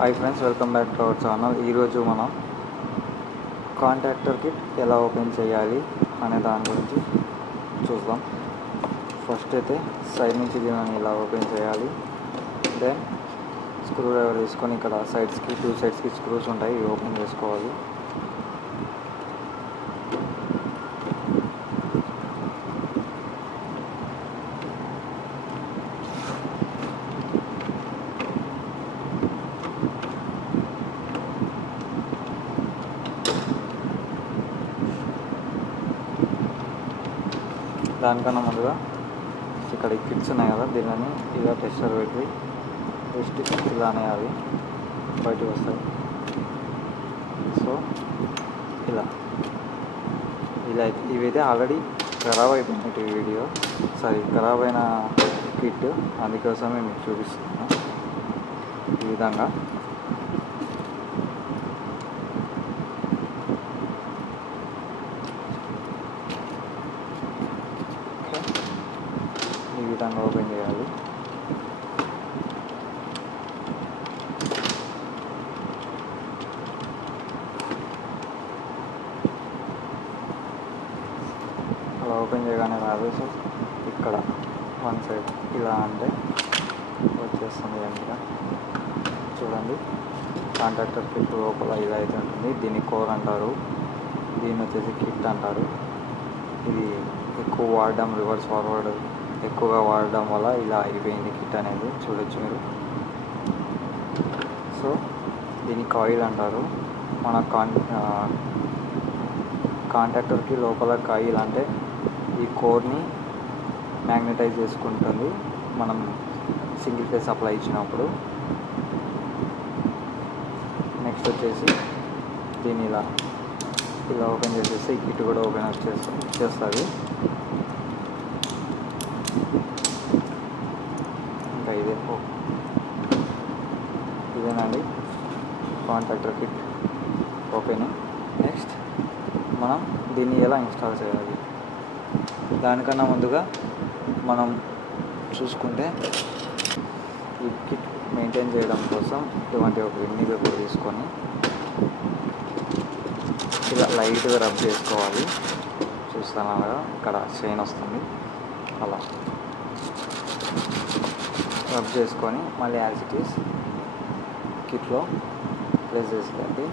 Hi friends, welcome back to our channel. ఈరోజు మనం contactor kit ఎలా ఓపెన్ చేయాలి అనే దాని గురించి చూద్దాం. ఫస్ట్ అయితే సైడ్ నుంచి దీనిని ఇలా ఓపెన్ చేయాలి. దెన్ స్క్రూ డ్రైవర్ తీసుకొని ఇక్కడ సైడ్స్కి 2 సైడ్స్కి స్క్రూస్ ఉంటాయి, ఇవి ఓపెన్ చేసుకోవాలి. దానికన్నా ముందుగా ఇక్కడ కిట్స్ ఉన్నాయి కదా, దీనిని ఇలా టెస్టర్ పెట్టి జస్ట్ ఇలా అనేవి బయటకు వస్తాయి. సో ఇలా ఇవైతే ఆల్రెడీ ఖరాబ్ అయిపోయినట్టు ఖరాబ్ అయిన కిట్, అందుకోసమే మీకు చూపిస్తున్నాను. ఈ విధంగా ఓపెన్ చేయాలి. అలా ఓపెన్ చేయగానే రాదు. సో ఇక్కడ వన్ సైడ్ ఇలా అంటే వచ్చేస్తుంది. వెంటనే చూడండి, కాంటాక్టర్ కిట్ లోపల ఇలా అయితే ఉంటుంది. దీన్ని కోర్ అంటారు, దీన్ని వచ్చేసి కిట్ అంటారు. ఇది ఎక్కువ వాడడం, రివర్స్ ఫార్వర్డ్ ఎక్కువగా వాడడం వల్ల ఇలా అయిపోయింది కిట్ అనేది, చూడొచ్చు మీరు. సో దీన్ని కాయిల్ అంటారు. మన కాంటాక్టర్కి లోపల కాయిల్ అంటే ఈ కోర్ని మ్యాగ్నెటైజ్ చేసుకుంటుంది మనం సింగిల్ ఫేస్ అప్లై ఇచ్చినప్పుడు. నెక్స్ట్ వచ్చేసి దీన్ని ఇలా ఓపెన్ చేసేస్తే ఈ కిట్ కూడా ఓపెన్ వచ్చేస్తుంది. ఇంకా ఇదేనండి కాంటాక్టర్ కిట్ ఓపెనింగ్. నెక్స్ట్ మనం దీన్ని ఎలా ఇన్స్టాల్ చేయాలి, దానికన్నా ముందుగా మనం చూసుకుంటే ఈ కిట్ మెయింటైన్ చేయడం కోసం ఇటువంటి ఒక విన్నీ పేపర్ తీసుకొని ఇలా లైట్గా రబ్ చేసుకోవాలి. చూస్తాను కదా, ఇక్కడ చైన్ వస్తుంది, అలా రబ్ చేసుకొని మళ్ళీ యాజ్ ఇట్ ఈస్ కిట్లో ప్లేస్ చేసుకోండి.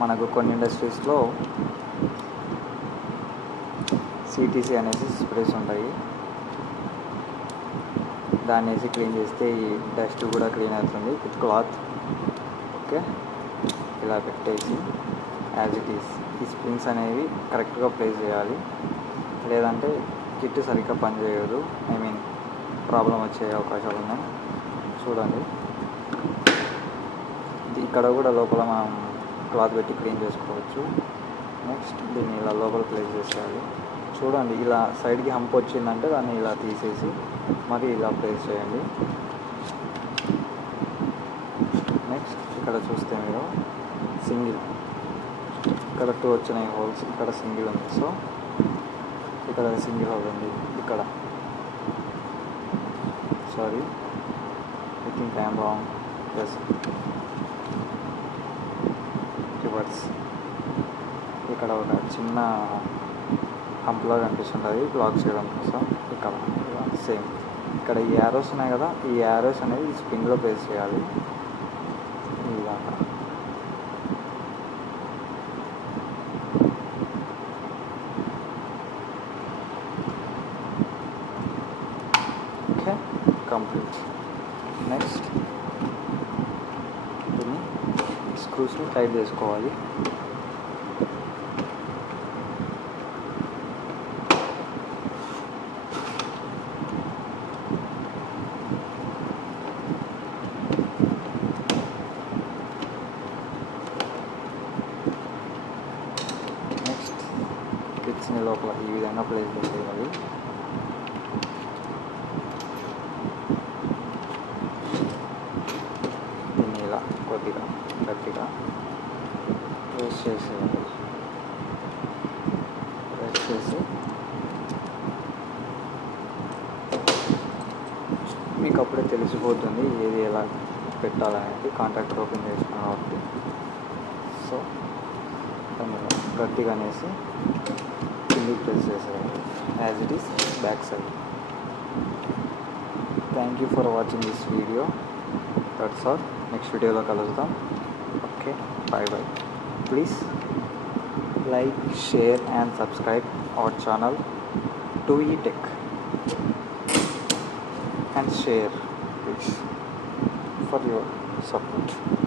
మనకు కొన్ని ఇండస్ట్రీస్లో సిటీసీ అనేసి స్ప్రేస్ ఉంటాయి, దాన్ని వేసి క్లీన్ చేస్తే ఈ డస్ట్ కూడా క్లీన్ అవుతుంది విత్ క్లాత్. ఓకే, ఇలా పెట్టేసి యాజ్ ఇట్ ఈస్ ఈ స్ప్రింగ్స్ అనేవి కరెక్ట్గా ప్లేస్ చేయాలి, లేదంటే కిట్ సరిగ్గా పనిచేయదు, ప్రాబ్లం వచ్చే అవకాశాలు ఉన్నాయి. చూడండి, ఇక్కడ కూడా లోపల మనం క్లాత్ పెట్టి క్లీన్ చేసుకోవచ్చు. నెక్స్ట్ దీన్ని ఇలా లోపల ప్లేస్ చేసేయాలి. చూడండి, ఇలా సైడ్కి హంప్ వచ్చిందంటే దాన్ని ఇలా తీసేసి మరి ఇలా ప్లేస్ చేయండి. నెక్స్ట్ ఇక్కడ చూస్తే మీరు సింగిల్, ఇక్కడ 2 వచ్చినాయి హోల్స్, ఇక్కడ సింగిల్ ఉంది. సో ఇక్కడ సింగిల్ హోల్ ఉంది. ఇక్కడ sorry, I think I'm wrong. Yes, reverse. ఇక్కడ ఒక చిన్న హంప్లా కనిపిస్తుంటుంది బ్లాక్ చేయడం కోసం. ఇక్కడ సేమ్ ఇక్కడ ఈ యారోస్ ఉన్నాయి కదా, ఈ యారోస్ అనేది స్ప్రింగ్లో ప్లేస్ చేయాలి. ఇలాగా కంప్లీట్. నెక్స్ట్ దీన్ని స్క్రూస్ని టైట్ చేసుకోవాలి. నెక్స్ట్ కిట్స్ని లోపల ఈ విధంగా ప్లేస్ చేసేయాలి. కొద్దిగా గట్టిగా ప్రెస్ చేసేయాలి. ప్రెస్ చేసి మీకు అప్పుడే తెలిసిపోతుంది ఏది ఎలా పెట్టాలనేది. కాంటాక్టర్ ఓపెన్ చేసినాం కాబట్టి సో గట్టిగా అనేసి కిందికి ప్రెస్ చేసేయండి as it is back side. Thank you for watching this video. That's all. Next వీడియోలో కలుద్దాం. Okay, bye bye. Please like, share and subscribe our channel 2E Tech and share please for your support.